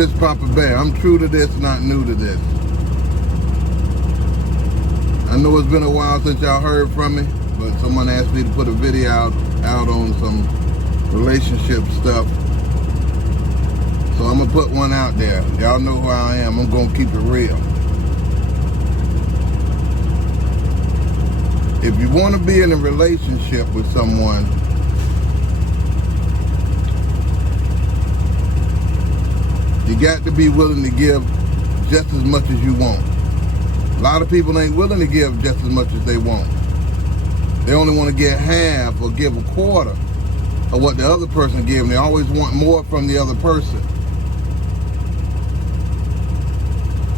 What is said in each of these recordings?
Piss Papa Bear. I'm true to this, not new to this. I know it's been a while since y'all heard from me, but someone asked me to put a video out on some relationship stuff. So I'm gonna put one out there. Y'all know who I am. I'm gonna keep it real. If you want to be in a relationship with someone, you got to be willing to give just as much as you want. A lot of people ain't willing to give just as much as they want. They only want to get half or give a quarter of what the other person gives. They always want more from the other person.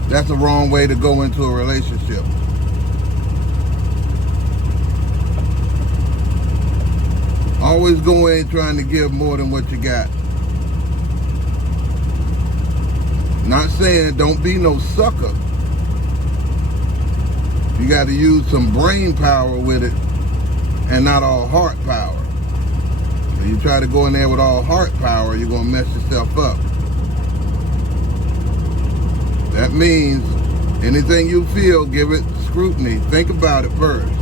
That's a wrong way to go into a relationship. Always go in trying to give more than what you got. Not saying don't be no sucker. You got to use some brain power with it and not all heart power. If you try to go in there with all heart power, you're going to mess yourself up. That means anything you feel, give it scrutiny. Think about it first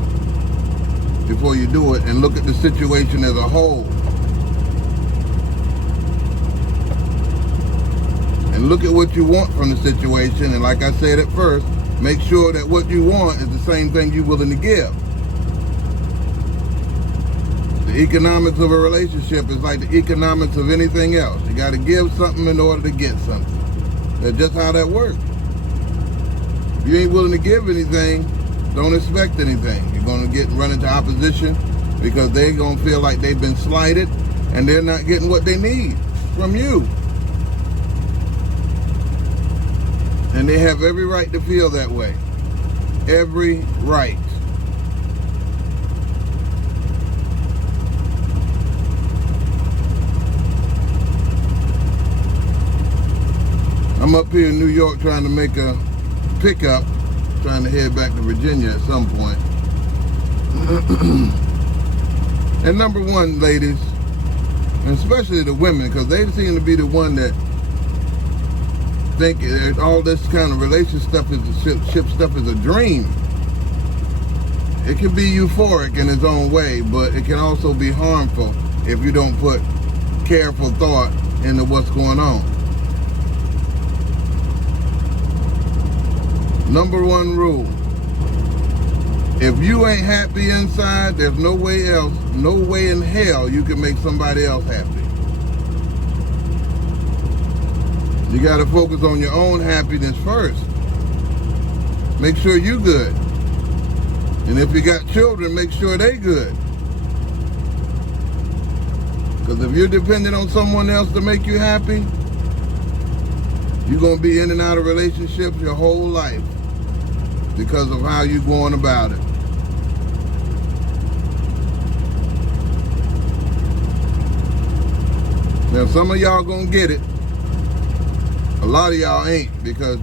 before you do it, and look at the situation as a whole. And look at what you want from the situation, and like I said at first, make sure that what you want is the same thing you're willing to give. The economics of a relationship is like the economics of anything else. You got to give something in order to get something. That's just how that works. If you ain't willing to give anything, don't expect anything. You're going to run into opposition because they're going to feel like they've been slighted and they're not getting what they need from you. And they have every right to feel that way. Every right. I'm up here in New York trying to make a pickup, trying to head back to Virginia at some point. And number one, ladies, and especially the women, because they seem to be the one that think all this kind of relationship stuff is a dream. It can be euphoric in its own way, but it can also be harmful if you don't put careful thought into what's going on. Number one rule: if you ain't happy inside, there's no way in hell you can make somebody else happy. You got to focus on your own happiness first. Make sure you good. And if you got children, make sure they good. Because if you're dependent on someone else to make you happy, you're going to be in and out of relationships your whole life because of how you're going about it. Now, some of y'all going to get it. A lot of y'all ain't, because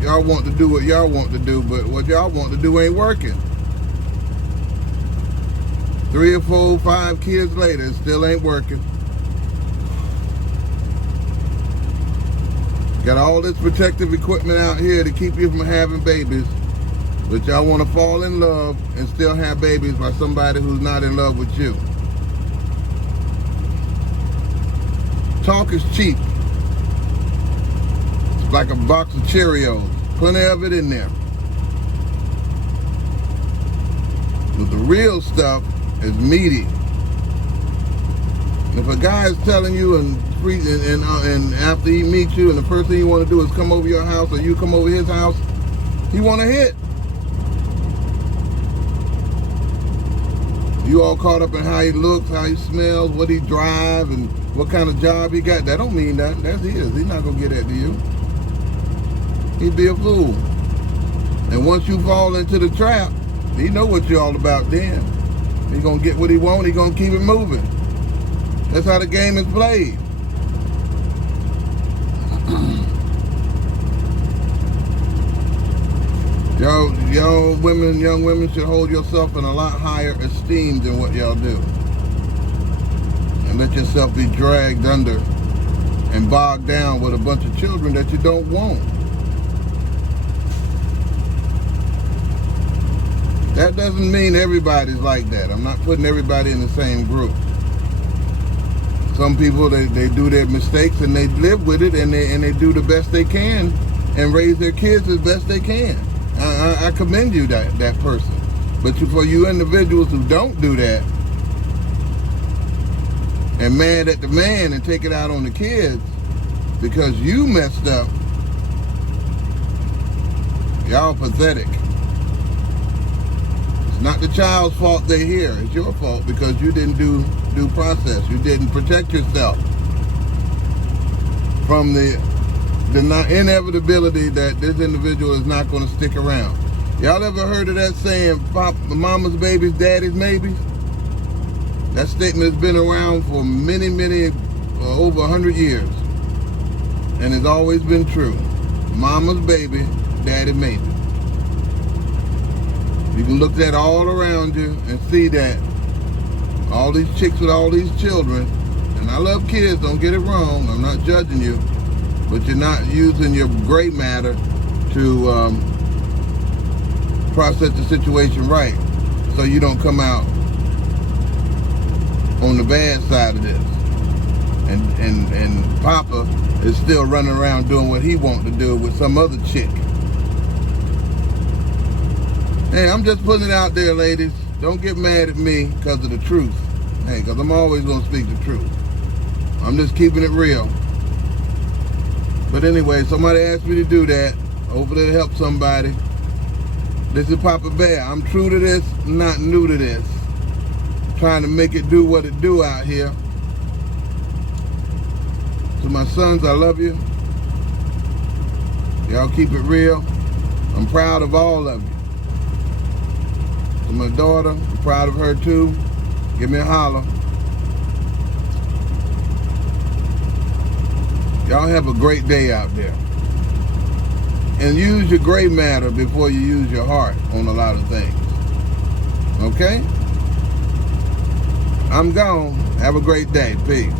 y'all want to do what y'all want to do, but what y'all want to do ain't working. 3 or 4, 5 kids later, it still ain't working. Got all this protective equipment out here to keep you from having babies, but y'all want to fall in love and still have babies by somebody who's not in love with you. Talk is cheap. It's like a box of Cheerios. Plenty of it in there. But the real stuff is meaty. If a guy is telling you and after he meets you and the first thing you want to do is come over your house or you come over his house, he want to hit. You all caught up in how he looks, how he smells, what he drives, and what kind of job he got. That don't mean that. That's his. He's not going to get that to you. He'd be a fool. And once you fall into the trap, he know what you're all about then. He's going to get what he wants. He's going to keep it moving. That's how the game is played. Young women should hold yourself in a lot higher esteem than what y'all do. And let yourself be dragged under and bogged down with a bunch of children that you don't want. That doesn't mean everybody's like that. I'm not putting everybody in the same group. Some people, they do their mistakes and they live with it, and they do the best they can and raise their kids as best they can. I commend you, that person. But for you individuals who don't do that and mad at the man and take it out on the kids because you messed up, y'all pathetic. It's not the child's fault they're here. It's your fault because you didn't do due process. You didn't protect yourself from the inevitability that this individual is not going to stick around. Y'all ever heard of that saying, mama's babies, daddy's maybes? That statement has been around for many, over 100 years. And it's always been true. Mama's baby, daddy maybe. You can look at all around you and see that all these chicks with all these children, and I love kids, don't get it wrong, I'm not judging you, but you're not using your gray matter to process the situation right, so you don't come out on the bad side of this. And Papa is still running around doing what he wants to do with some other chick. Hey, I'm just putting it out there, ladies. Don't get mad at me because of the truth. Hey, because I'm always going to speak the truth. I'm just keeping it real. But anyway, somebody asked me to do that. Hopefully it'll help somebody. This is Papa Bear. I'm true to this, not new to this. Trying to make it do what it do out here. To my sons, I love you. Y'all keep it real. I'm proud of all of you. To my daughter, I'm proud of her too. Give me a holler. Y'all have a great day out there. And use your gray matter before you use your heart on a lot of things. Okay? I'm gone. Have a great day. Peace.